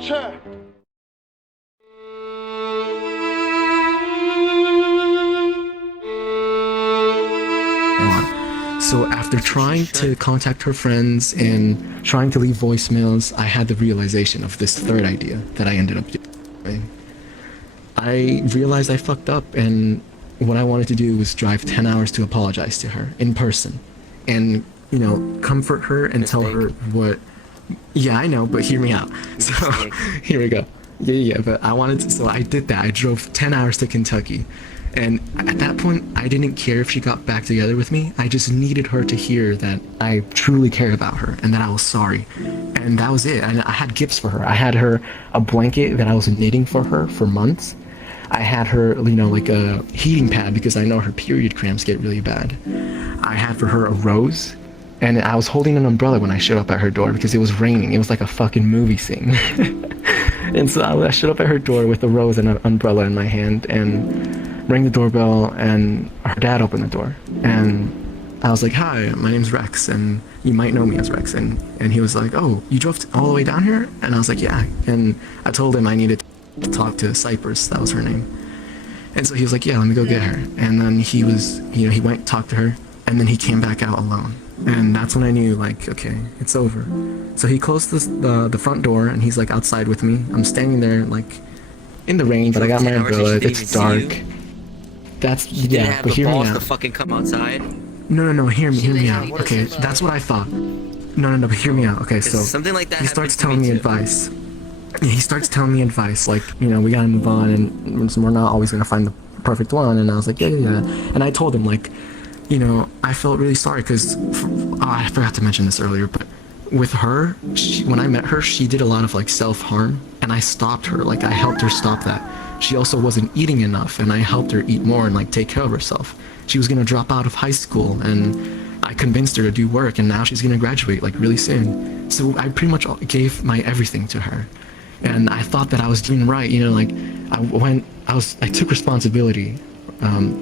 Sure. So after trying to contact her friends and trying to leave voicemails, I had the realization of this third idea that I ended up doing. I realized I fucked up, and what I wanted to do was drive 10 hours to apologize to her in person and, comfort her and tell her what. Yeah, I know, but hear me out. So, here we go. Yeah, but I wanted to, so I did that. I drove 10 hours to Kentucky. And at that point, I didn't care if she got back together with me. I just needed her to hear that I truly cared about her and that I was sorry. And that was it. And I had gifts for her. I had her a blanket that I was knitting for her for months. I had her, like a heating pad because I know her period cramps get really bad. I had for her a rose. And I was holding an umbrella when I showed up at her door because it was raining. It was like a fucking movie scene. And so I showed up at her door with a rose and an umbrella in my hand and rang the doorbell, and her dad opened the door. And I was like, "Hi, my name's Rex, and you might know me as Rex." And he was like, "Oh, you drove all the way down here?" And I was like, "Yeah." And I told him I needed to talk to Cypress. That was her name. And so he was like, "Yeah, let me go get her." And then he went, talked to her, and then he came back out alone. And that's when I knew, like, okay, it's over. So he closed the front door, and he's like outside with me. I'm standing there, like, in the rain, but I got my umbrella. It's dark. That's, yeah, but hear me out. To fucking come outside. No, hear me out. Okay, that's what I thought. No, but hear me out. Okay, so something like that he starts telling me advice. Yeah, he starts telling me advice, like, we gotta move on, and we're not always gonna find the perfect one. And I was like, yeah. And I told him, like, I felt really sorry because, I forgot to mention this earlier, but with her, when I met her, she did a lot of, like, self-harm, and I stopped her. Like, I helped her stop that. She also wasn't eating enough, and I helped her eat more and, like, take care of herself. She was gonna drop out of high school, and I convinced her to do work, and now she's gonna graduate, like, really soon. So I pretty much gave my everything to her. And I thought that I was doing right, like, I took responsibility.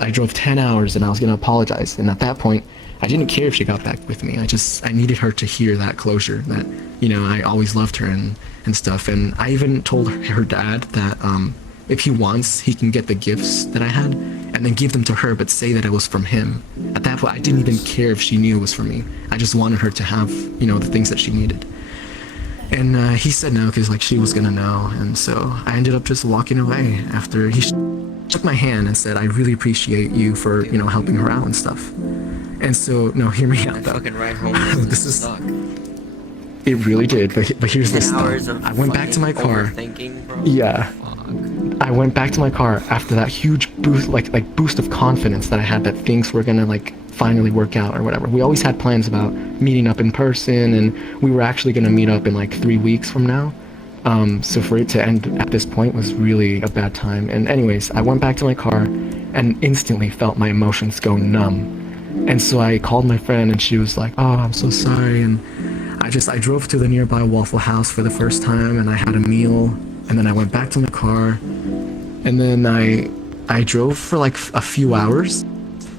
I drove 10 hours and I was gonna apologize, and at that point, I didn't care if she got back with me. I needed her to hear that closure, that, I always loved her and stuff. And I even told her dad that, if he wants, he can get the gifts that I had and then give them to her, but say that it was from him. At that point, I didn't even care if she knew it was from me. I just wanted her to have, the things that she needed. And he said no, because, like, she was gonna know. And so I ended up just walking away after he shook my hand and said, "I really appreciate you for, helping her out and stuff." And so, no, hear me out though. Fucking ride home. This is suck. It really did, but here's this stuff. I went back to my car. Yeah. I went back to my car after that huge boost, like boost of confidence that I had that things were gonna, like, finally work out or whatever. We always had plans about meeting up in person, and we were actually gonna meet up in like 3 weeks from now. So for it to end at this point was really a bad time. And anyways, I went back to my car and instantly felt my emotions go numb. And so I called my friend, and she was like, "Oh, I'm so sorry." And I drove to the nearby Waffle House for the first time, and I had a meal, and then I went back to my car, and then I drove for like a few hours,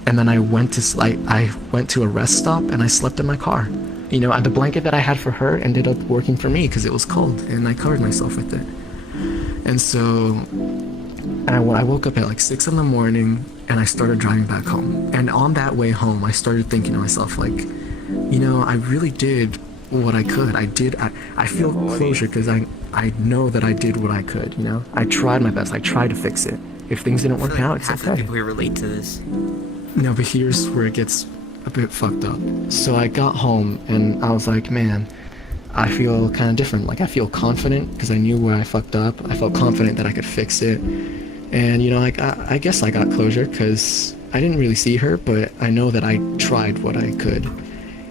and then I went to a rest stop, and I slept in my car. The blanket that I had for her ended up working for me because it was cold, and I covered myself with it. And so I woke up at like 6 in the morning, and I started driving back home. And on that way home, I started thinking to myself, like, I really did what I could. I feel closure because I know that I did what I could, I tried my best. I tried to fix it. If things didn't work out, it's okay. People here relate to this. No, but here's where it gets a bit fucked up. So I got home, and I was like, man, I feel kind of different. Like, I feel confident because I knew where I fucked up. I felt confident that I could fix it. And, I guess I got closure because I didn't really see her, but I know that I tried what I could.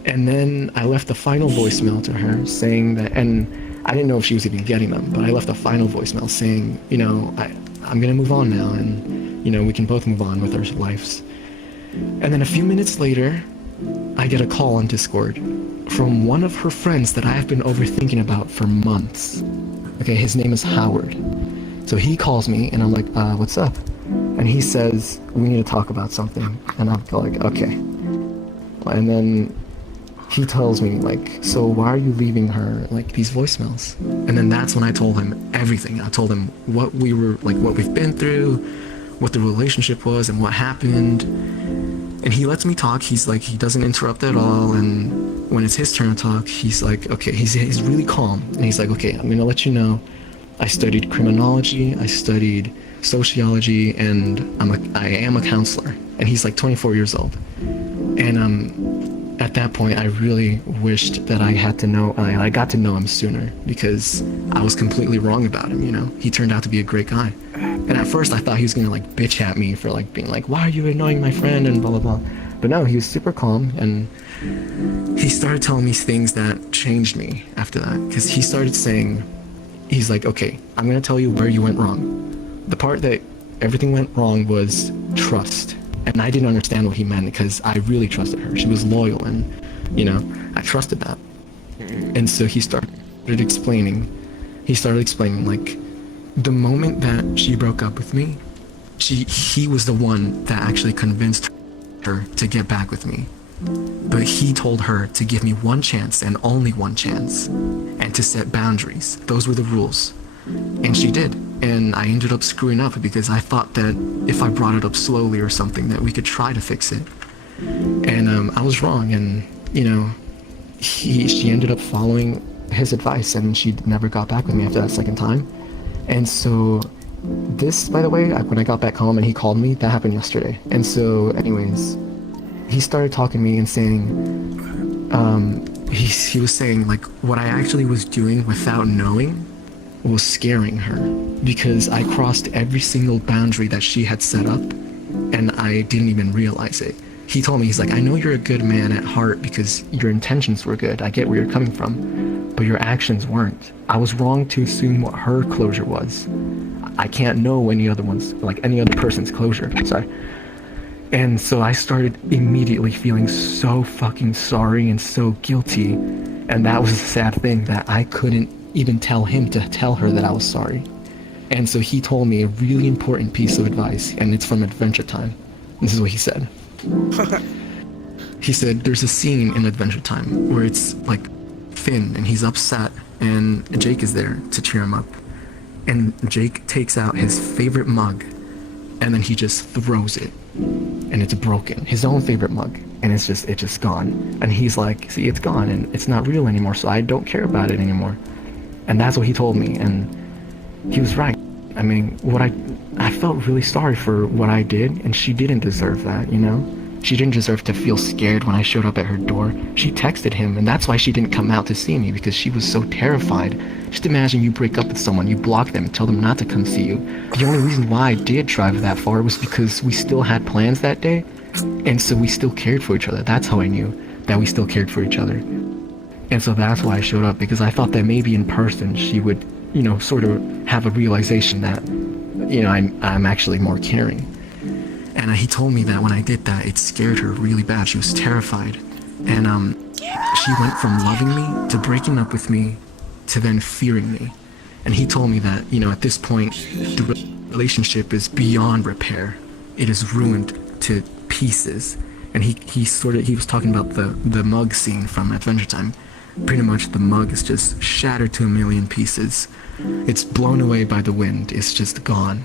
And then I left a final voicemail to her saying that, and I didn't know if she was even getting them, but I left a final voicemail saying, I'm gonna move on now, and, we can both move on with our lives. And then a few minutes later, I get a call on Discord from one of her friends that I have been overthinking about for months. Okay, his name is Howard. So he calls me, and I'm like, what's up? And he says, we need to talk about something. And I'm like, okay. And then he tells me like, so why are you leaving her like these voicemails? And then that's when I told him everything. I told him what we were like, what we've been through, what the relationship was, and what happened. And he lets me talk. He's like, he doesn't interrupt at all. And when it's his turn to talk, he's like, okay, he's really calm. And he's like, okay, I'm gonna let you know, I studied criminology, I studied sociology, and I am a counselor. And he's like 24 years old. And at that point, I really wished that I got to know him sooner, because I was completely wrong about him, you know? He turned out to be a great guy. And at first I thought he was gonna like bitch at me for like being like, why are you annoying my friend and blah blah blah. But no, he was super calm, and he started telling me things that changed me after that. Because he started saying, he's like, okay, I'm gonna tell you where you went wrong. The part that everything went wrong was trust. And I didn't understand what he meant, because I really trusted her. She was loyal, and you know, I trusted that. And so he started explaining like, the moment that she broke up with me, he was the one that actually convinced her to get back with me. But he told her to give me one chance and only one chance, and to set boundaries. Those were the rules. And she did. And I ended up screwing up because I thought that if I brought it up slowly or something, that we could try to fix it. And I was wrong, and you know, she ended up following his advice, and she never got back with me after that second time. And so this, by the way, when I got back home and he called me, that happened yesterday. And so anyways, he started talking to me and saying, he was saying like, what I actually was doing without knowing was scaring her, because I crossed every single boundary that she had set up, and I didn't even realize it. He told me, he's like, I know you're a good man at heart because your intentions were good. I get where you're coming from, but your actions weren't. I was wrong to assume what her closure was. I can't know any other person's closure. Sorry. And so I started immediately feeling so fucking sorry and so guilty. And that was the sad thing, that I couldn't even tell him to tell her that I was sorry. And so he told me a really important piece of advice, and it's from Adventure Time. This is what he said. He said, there's a scene in Adventure Time where it's like Finn, and he's upset, and Jake is there to cheer him up. And Jake takes out his favorite mug, and then he just throws it, and it's broken. His own favorite mug, and it's just gone. And he's like, see, it's gone, and it's not real anymore, so I don't care about it anymore. And that's what he told me, and he was right. I mean, I felt really sorry for what I did, and she didn't deserve that, you know? She didn't deserve to feel scared when I showed up at her door. She texted him, and that's why she didn't come out to see me, because she was so terrified. Just imagine you break up with someone, you block them, tell them not to come see you. The only reason why I did drive that far was because we still had plans that day, and so we still cared for each other. That's how I knew that we still cared for each other. And so that's why I showed up, because I thought that maybe in person she would, you know, sort of have a realization that, you know, I'm actually more caring. And he told me that when I did that, it scared her really bad. She was terrified. And she went from loving me to breaking up with me to then fearing me. And he told me that, you know, at this point, the relationship is beyond repair. It is ruined to pieces. And he was talking about the mug scene from Adventure Time. Pretty much the mug is just shattered to a million pieces. It's blown away by the wind. It's just gone.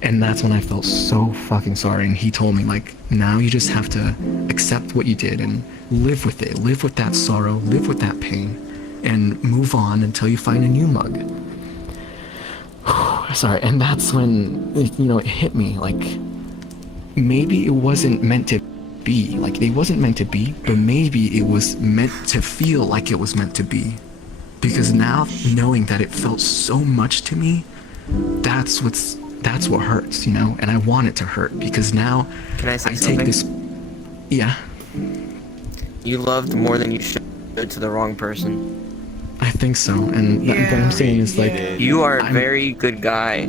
And that's when I felt so fucking sorry. And he told me, like, now you just have to accept what you did and live with it. Live with that sorrow, live with that pain, and move on until you find a new mug. Sorry. And that's when, you know, it hit me. Like, maybe it wasn't meant to be. Like, it wasn't meant to be, but maybe it was meant to feel like it was meant to be. Because now, knowing that it felt so much to me, that's what hurts, you know? And I want it to hurt, because now Can I say something? take this... Yeah? You loved more than you should to the wrong person. I think so, and what I'm saying is, like... You are a very good guy.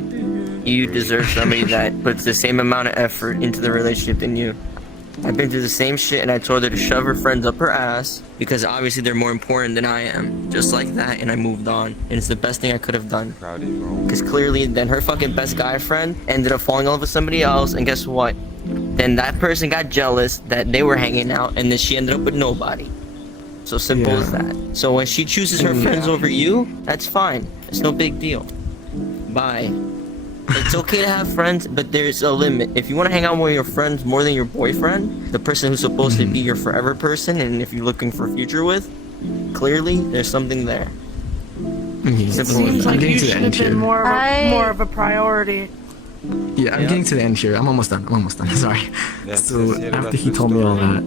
You deserve somebody that puts the same amount of effort into the relationship than you. I've been through the same shit, and I told her to shove her friends up her ass, because obviously they're more important than I am. Just like that, and I moved on. And it's the best thing I could have done. Because clearly, then her fucking best guy friend ended up falling in love with somebody else, and guess what? Then that person got jealous that they were hanging out, and then she ended up with nobody. So simple as Yeah. that. So when she chooses her friends over you, that's fine. It's no big deal. Bye. It's okay to have friends, but there's a limit. If you want to hang out with your friends more than your boyfriend, the person who's supposed to be your forever person, and if you're looking for a future with, clearly there's something there. Yeah, Simple I'm Seems like getting you to the should end have been here. more of a priority. Yeah, I'm getting to the end here. I'm almost done. Sorry. Yes, So yes, yeah, after that's he the told me all story. that,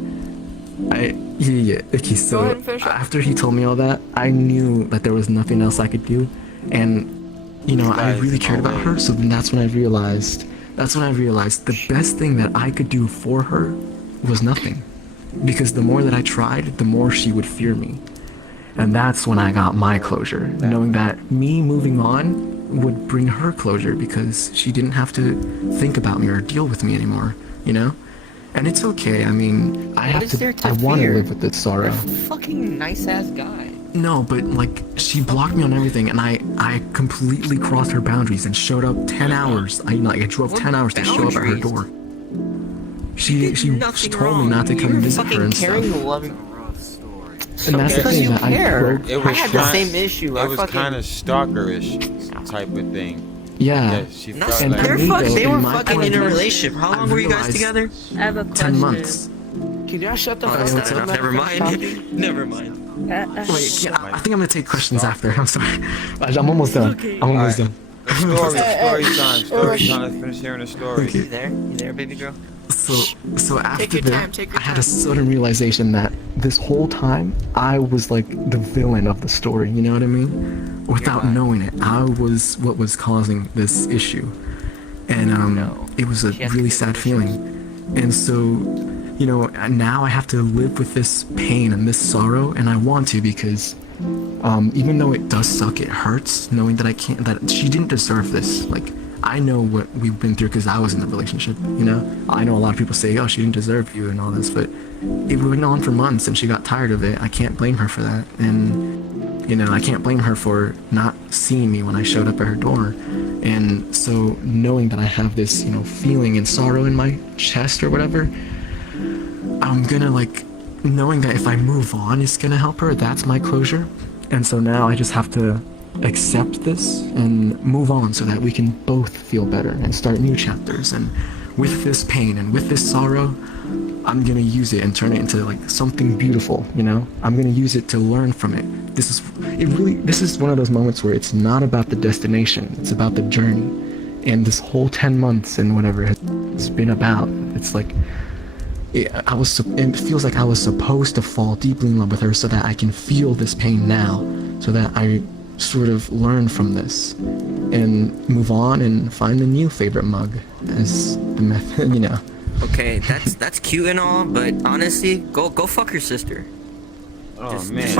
yeah. Okay, Go so ahead and finish up. after he told me all that, I knew that there was nothing else I could do, and I Guys, really in cared my about way. her. So then that's when I realized the best thing that I could do for her was nothing, because the more that I tried, the more she would fear me. And that's when I got my closure, knowing that me moving on would bring her closure because she didn't have to think about me or deal with me anymore, you know? And it's okay. I mean, I What is there to I want to fear? live with this You're sorrow. a fucking nice ass guy. No, but like she blocked me on everything, and I completely crossed her boundaries and showed up 10 hours. I drove What 10 hours to show up at her boundaries? door. She Nothing told wrong. me not to come You're visit fucking her and caring, stuff. loving. And that's the Because thing you that I care. broke. It I was had the kind- same issue. I It was fucking. kind of stalkerish type of thing. Yeah. Yeah, she Not felt And like for they're me, fucking. though, They in were my fucking point in of a view, relationship. How I long were you guys realized together? I have a question. 10 months. Can y'all shut the Oh, fuck that's what's not up? up? enough. Never mind. Never mind. Wait, yeah, I think I'm gonna take questions after. I'm sorry. I'm almost done. I'm almost Alright. done. Story time. Let's finish hearing the story. Okay. You there? You there, baby girl? So after your that, time, take your I had time. a sudden realization that this whole time I was like the villain of the story. You know what I mean? Without right. knowing it, I was what was causing this issue, and No. it was a She has to really get sad rid of feeling. And so, you know, now I have to live with this pain and this sorrow, and I want to because even though it does suck, it hurts knowing that that she didn't deserve this. Like, I know what we've been through because I was in the relationship, you know? I know a lot of people say, oh, she didn't deserve you and all this, but it went on for months and she got tired of it. I can't blame her for that. And, you know, I can't blame her for not seeing me when I showed up at her door. And so knowing that I have this, you know, feeling and sorrow in my chest or whatever, I'm gonna like, knowing that if I move on, it's gonna help her. That's my closure. And so now I just have to accept this and move on so that we can both feel better and start new chapters. And with this pain and with this sorrow, I'm gonna use it and turn it into like something beautiful, you know? I'm gonna use it to learn from it. This is one of those moments where it's not about the destination, it's about the journey. And this whole 10 months and whatever it's been about, it's like it feels like I was supposed to fall deeply in love with her so that I can feel this pain now, so that I sort of learn from this and move on and find a new favorite mug as the method, you know. Okay, that's cute and all, but honestly, go fuck your sister. Oh man.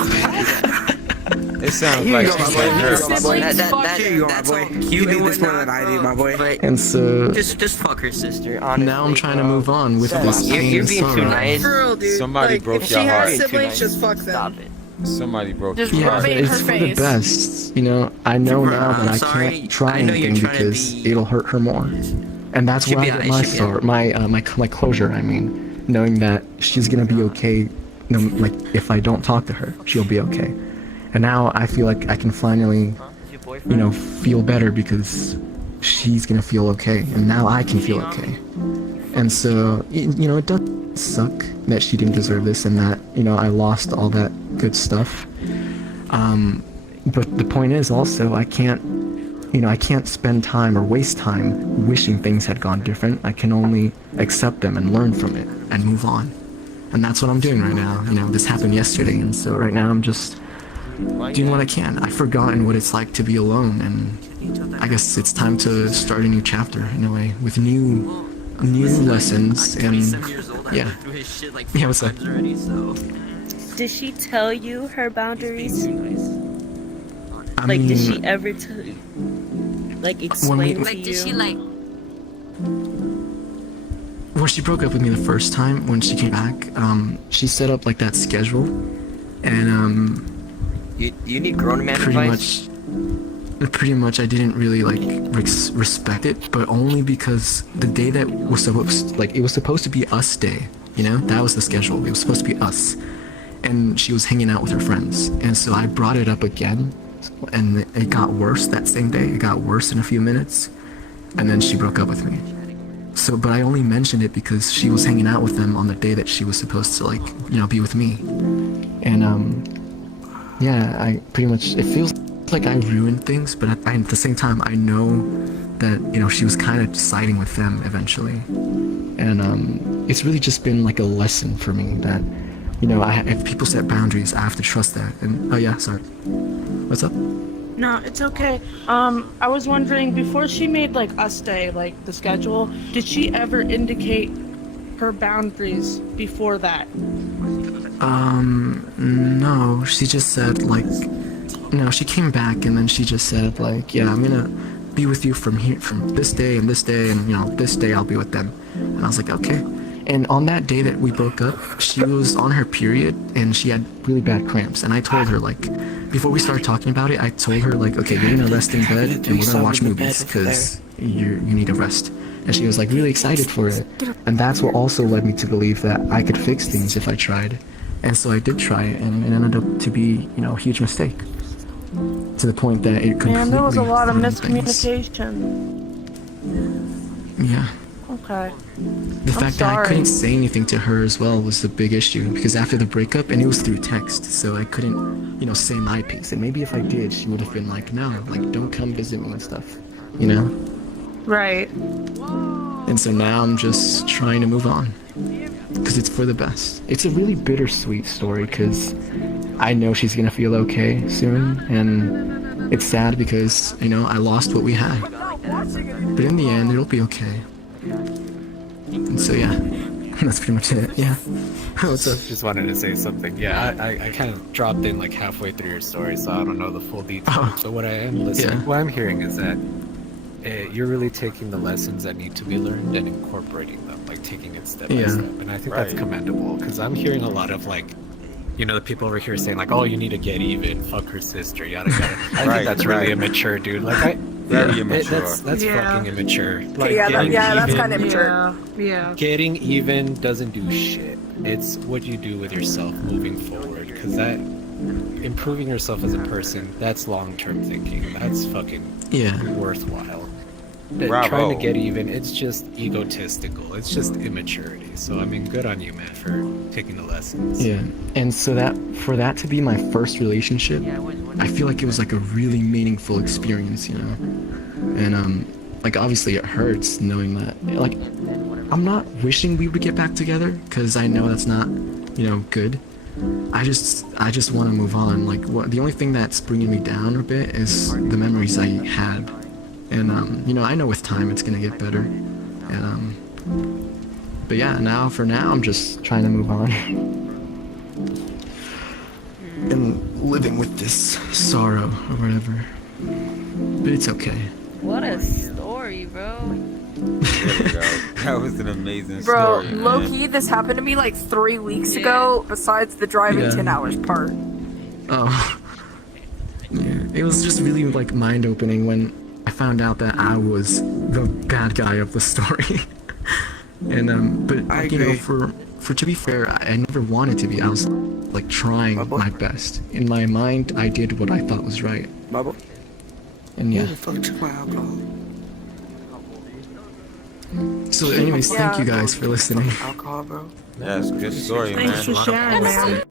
It sounds like go, she my said boy. her. Siblings, fuck that's you, all my boy. cute You do and this more whatnot, than I do, my boy. but And so just fuck her sister. Honestly, now I'm trying to move on with this You're, pain you're and being too sorrow. nice. For real, dude. Somebody like, broke if your she heart. has siblings, Too just fuck them. Stop it. Somebody broke Just your Yeah, rub heart. it but in it's her for the face. best, you know. I know now that I'm I sorry. can't try I know you're anything trying to because be- it'll hurt her more, and that's Should where I be get alright, my should be sorrow, my closure. I mean, knowing that she's gonna be okay, no, like if I don't talk to her, she'll be okay. And now I feel like I can finally, Your boyfriend? you know, feel better because she's gonna feel okay, and now I can feel okay. And so, you know, it does suck that she didn't deserve this and that, you know, I lost all that good stuff. But the point is also, I can't spend time or waste time wishing things had gone different. I can only accept them and learn from it and move on. And that's what I'm doing right now. You know, this happened yesterday, and so right now I'm just doing what I can. I've forgotten what it's like to be alone, and I guess it's time to start a new chapter in a way with new lessons and yeah. Yeah, what's up? Did she tell you her boundaries? I Like, mean, did she ever like explain to Like, you? Did she like? when she broke up with me the first time when she came back, she set up like that schedule, and You need grown man advice. pretty much I didn't really like respect it, but only because the day that was supposed, like, it was supposed to be us day, you know, that was the schedule. It was supposed to be us, and she was hanging out with her friends. And so I brought it up again, and it got worse that same day. It got worse in a few minutes, and then she broke up with me. So, but I only mentioned it because she was hanging out with them on the day that she was supposed to, like, you know, be with me. And yeah, I pretty much, it feels like I ruined things, but at the same time, I know that, you know, she was kind of siding with them eventually. And it's really just been like a lesson for me that, you know, if people set boundaries, I have to trust that. And oh yeah, sorry. What's up? No, it's okay. I was wondering, before she made like us stay, like the schedule, did she ever indicate her boundaries before that? No, she just said like, no, she came back and then she just said like, yeah, I'm gonna be with you from here, from this day and this day, and you know, this day I'll be with them. And I was like, okay. And on that day that we broke up, she was on her period and she had really bad cramps. And I told her, like, before we started talking about it, I told her, like, okay, you're gonna rest in bed and we're gonna watch movies because you need a rest. And she was like really excited for it. And that's what also led me to believe that I could fix things if I tried. And so I did try it, and it ended up to be, you know, a huge mistake. To the point that it completely Man, there was a lot of ruined things. miscommunication. Yeah. Okay. The fact that I couldn't say anything to her as well was the big issue, because after the breakup, and it was through text, so I couldn't, you know, say my piece. And maybe if I did, she would have been like, no, like, don't come visit me and stuff, you know? Right. And so now I'm just trying to move on, because it's for the best. It's a really bittersweet story, because I know she's gonna feel okay soon, and it's sad because, you know, I lost what we had. But in the end, it'll be okay. And so yeah, that's pretty much it. Yeah. What's up? Just wanted to say something. Yeah, I kind of dropped in like halfway through your story, so I don't know the full details. Oh. But what I am listening, Yeah. what I'm hearing is that you're really taking the lessons that need to be learned and incorporating them, like taking it step by Yeah. step. And I think that's commendable, because I'm hearing a lot of like, you know, the people over here saying like, oh, you need to get even, fuck her sister, yada yada. I think that's really immature, dude. Like Very immature. That's Yeah. fucking immature. Like, Yeah, getting that's even- kind of immature. Yeah. Getting even doesn't do shit. It's what you do with yourself moving forward, because that improving yourself as a person, that's long-term thinking. That's fucking Yeah. worthwhile. Bravo. Trying to get even, it's just egotistical. It's just immaturity. So I mean, good on you, man, for taking the lessons. Yeah. And so that, for that to be my first relationship, I feel like it was like a really meaningful experience, you know? And like obviously it hurts knowing that, like, I'm not wishing we would get back together, because I know that's not, you know, good. I just want to move on. Like, the only thing that's bringing me down a bit is the memories I had. And you know, I know with time it's gonna get better. And but yeah, for now I'm just trying to move on. And living with this sorrow or whatever. But it's okay. What a story, bro. There we go. That was an amazing Bro, story, man. low-key, this happened to me like 3 weeks ago, besides the driving Yeah. 10 hours part. Oh. Yeah, it was just really like mind-opening when I found out that I was the bad guy of the story. And but I you know, agree. for to be fair, I never wanted to be. I was like trying my best. In my mind, I did what I thought was right. Bubble. And yeah. Fuck took my alcohol. So anyways, thank you guys for listening. Alcohol, bro. Yeah, it's a good story, Thanks man. for sharing, man.